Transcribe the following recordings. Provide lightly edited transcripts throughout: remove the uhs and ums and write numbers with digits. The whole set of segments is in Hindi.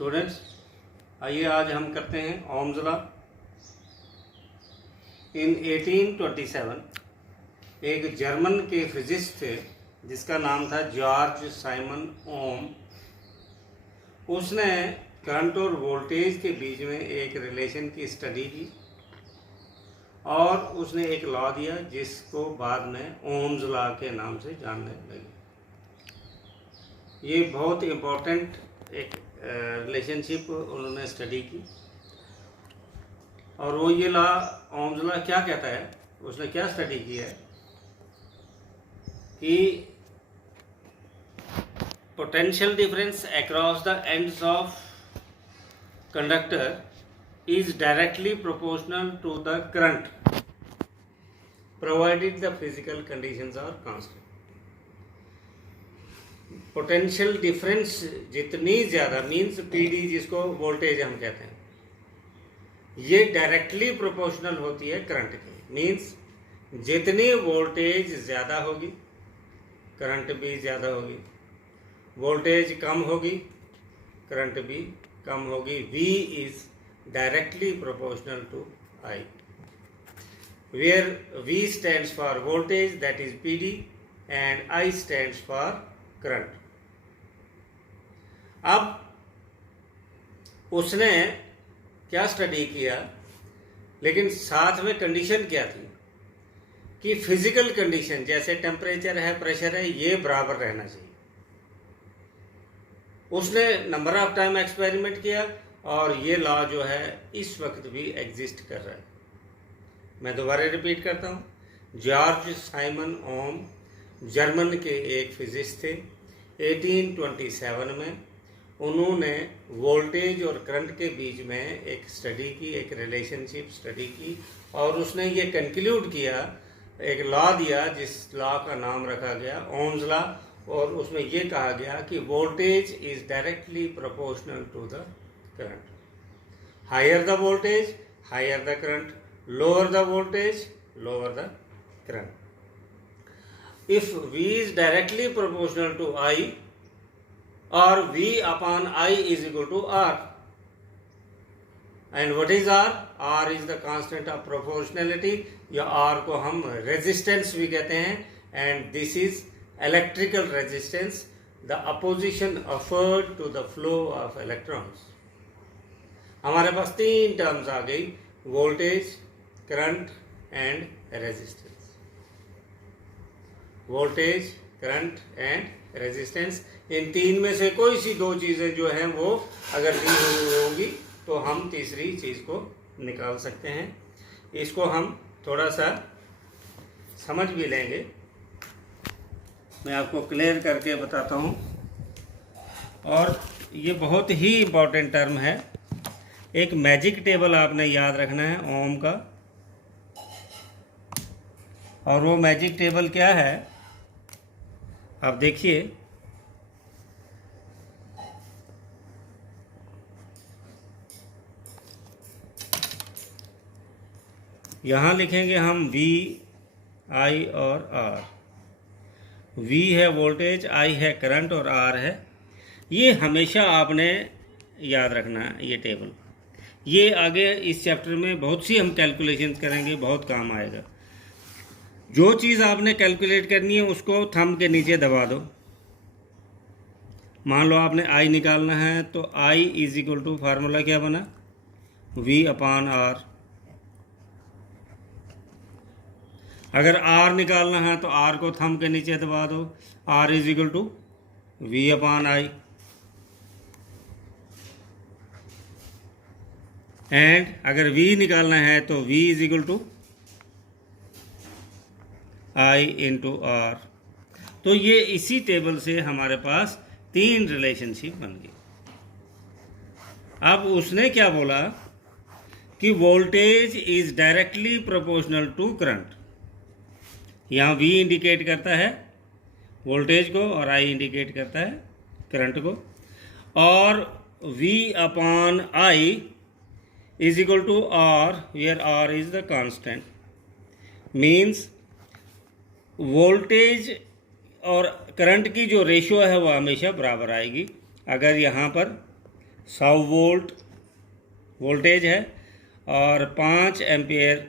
स्टूडेंट्स, आइए आज हम करते हैं ओम्स लॉ। इन 1827 एक जर्मन के फिजिस्ट थे जिसका नाम था जॉर्ज साइमन ओम। उसने करंट और वोल्टेज के बीच में एक रिलेशन की स्टडी की और उसने एक लॉ दिया जिसको बाद में ओम्स लॉ के नाम से जानने लगे। ये बहुत इम्पोर्टेंट एक रिलेशनशिप उन्होंने स्टडी की और वो ये लॉ ओम्स लॉ क्या कहता है, उसने क्या स्टडी की है कि potential difference across the ends of conductor is directly proportional to the current provided the physical conditions are constant. Potential difference जितनी ज़्यादा मीन्स पीडी जिसको वोल्टेज हम कहते हैं, ये डायरेक्टली प्रोपोर्शनल होती है करंट के। मीन्स जितनी वोल्टेज ज़्यादा होगी करंट भी ज़्यादा होगी, वोल्टेज कम होगी करंट भी कम होगी। V is directly proportional to I, where V stands for voltage, that is PD, and I stands for current. अब उसने क्या स्टडी किया, लेकिन साथ में कंडीशन क्या थी कि फिजिकल कंडीशन जैसे टेम्परेचर है, प्रेशर है, ये बराबर रहना चाहिए। उसने नंबर ऑफ टाइम एक्सपेरिमेंट किया और ये लॉ जो है इस वक्त भी एग्जिस्ट कर रहा है। मैं दोबारा रिपीट करता हूँ। जॉर्ज साइमन ओम जर्मन के एक फिजिस्ट थे। 1827 में उन्होंने वोल्टेज और करंट के बीच में एक स्टडी की, एक रिलेशनशिप स्टडी की और उसने ये कंक्लूड किया, एक लॉ दिया जिस लॉ का नाम रखा गया ओम्स लॉ। और उसमें ये कहा गया कि voltage is directly proportional to the current. Higher the voltage, higher the current. Lower the voltage, lower the current. If V is directly proportional to I, or V upon I is equal to R. And what is R? R is the constant of proportionality. या R को हम resistance भी कहते हैं, and this is electrical resistance, the opposition offered to the flow of electrons. हमारे पास तीन टर्म्स आ गई, voltage, current and resistance. Voltage, current and resistance, इन तीन में से कोई सी दो चीज़ें जो हैं वो अगर दी हुई होंगी तो हम तीसरी चीज़ को निकाल सकते हैं। इसको हम थोड़ा सा समझ भी लेंगे, मैं आपको क्लियर करके बताता हूँ। और ये बहुत ही इम्पोर्टेंट टर्म है। एक मैजिक टेबल आपने याद रखना है ओम का, और वो मैजिक टेबल क्या है आप देखिए। यहाँ लिखेंगे हम V, I और R। V है वोल्टेज, I है करंट और R है। ये हमेशा आपने याद रखना है ये टेबल। ये आगे इस चैप्टर में बहुत सी हम कैलकुलेशंस करेंगे, बहुत काम आएगा। जो चीज़ आपने कैलकुलेट करनी है उसको थंब के नीचे दबा दो। मान लो आपने I निकालना है तो I is equal to formula क्या बना, V अपॉन R। अगर R निकालना है तो R को थंब के नीचे दबा दो, R is equal to V upon I। And अगर V निकालना है तो V is equal to I into R। तो ये इसी टेबल से हमारे पास तीन रिलेशनशिप बन गई। अब उसने क्या बोला कि voltage is directly proportional to current. यहाँ V इंडिकेट करता है वोल्टेज को और I इंडिकेट करता है करंट को। और V upon I is equal to R, where R is the constant. Means voltage और करंट की जो रेशियो है वो हमेशा बराबर आएगी। अगर यहाँ पर 100 वोल्ट वोल्टेज है और 5 एम्पियर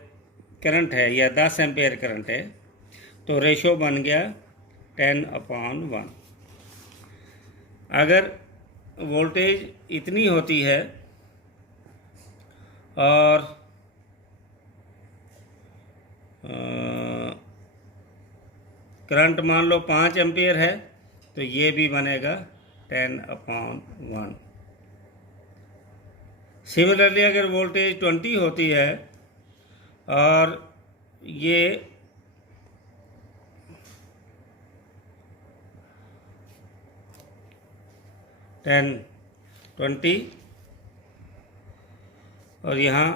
करंट है या 10 एम्पियर करंट है, तो रेशो बन गया 10/1। अगर वोल्टेज इतनी होती है और करंट मान लो 5 एम्पियर है, तो ये भी बनेगा 10/1। सिमिलरली अगर वोल्टेज 20 होती है और ये टेन 20 और यहाँ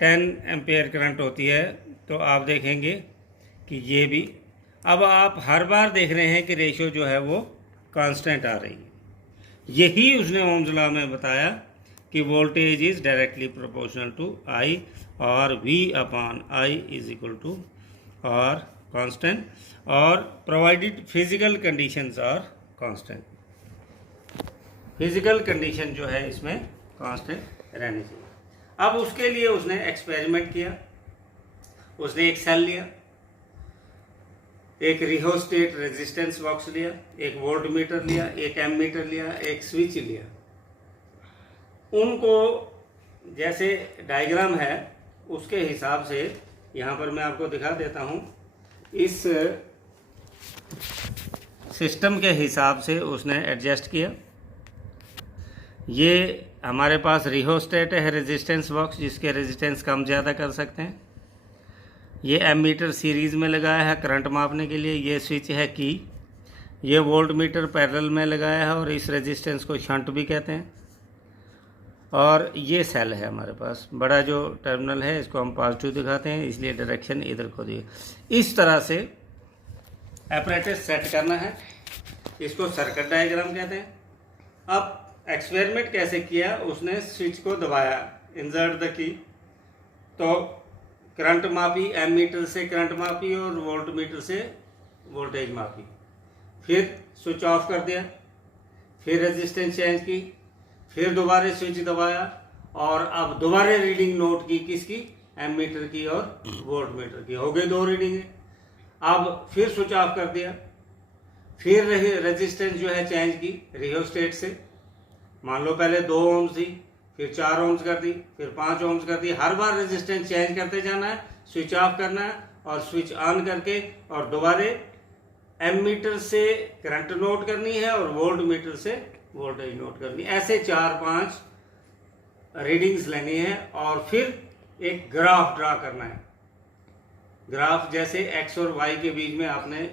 10 एम्पेयर करंट होती है, तो आप देखेंगे कि ये भी, अब आप हर बार देख रहे हैं कि रेशो जो है वो कांस्टेंट आ रही है। यही उसने ओम्स लॉ में बताया कि voltage is directly proportional to I और V/I इज इक्वल टू और कांस्टेंट, और provided physical conditions are constant. Physical condition जो है इसमें कांस्टेंट रहनी चाहिए। अब उसके लिए उसने एक्सपेरिमेंट किया। उसने एक सेल लिया, एक रिहोस्टेट रेजिस्टेंस बॉक्स लिया, एक वोल्ट मीटर लिया, एक एमीटर लिया, एक स्विच लिया। उनको जैसे डायग्राम है उसके हिसाब से यहाँ पर मैं आपको दिखा देता हूँ। इस सिस्टम के हिसाब से उसने एडजस्ट किया। ये हमारे पास रिहोस्टेट है, रेजिस्टेंस बॉक्स, जिसके रेजिस्टेंस कम ज़्यादा कर सकते हैं। ये एमीटर सीरीज़ में लगाया है करंट मापने के लिए। ये स्विच है की। ये वोल्ट मीटर पैरेलल में लगाया है और इस रेजिस्टेंस को शंट भी कहते हैं। और ये सेल है हमारे पास, बड़ा जो टर्मिनल है इसको हम पॉजिटिव दिखाते हैं, इसलिए डायरेक्शन इधर को दिए। इस तरह से एपरेटस सेट करना है, इसको सर्किट डायग्राम कहते हैं। अब एक्सपेरिमेंट कैसे किया, उसने स्विच को दबाया, इंसर्ट द की, तो करंट मापी, एमीटर से करंट मापी और वोल्ट मीटर से वोल्टेज मापी। फिर स्विच ऑफ कर दिया, फिर रेजिस्टेंस चेंज की, फिर दोबारा स्विच दबाया और अब दोबारा रीडिंग नोट की, किसकी, एमीटर की और वोल्ट मीटर की। हो गई 2 रीडिंग। अब फिर स्विच ऑफ कर दिया, फिर रेजिस्टेंस जो है चेंज की रिहोस्टेट से। मान लो पहले 2 ओम्स थी, फिर 4 ओम्स कर दी, फिर 5 ओम्स कर दी। हर बार रेजिस्टेंस चेंज करते जाना है, स्विच ऑफ करना है और स्विच ऑन करके और दोबारा एमीटर से करंट नोट करनी है और वोल्ट मीटर से वोल्टेज नोट करनी है। ऐसे 4-5 रीडिंग्स लेनी है और फिर एक ग्राफ ड्रा करना है। ग्राफ जैसे एक्स और वाई के बीच में आपने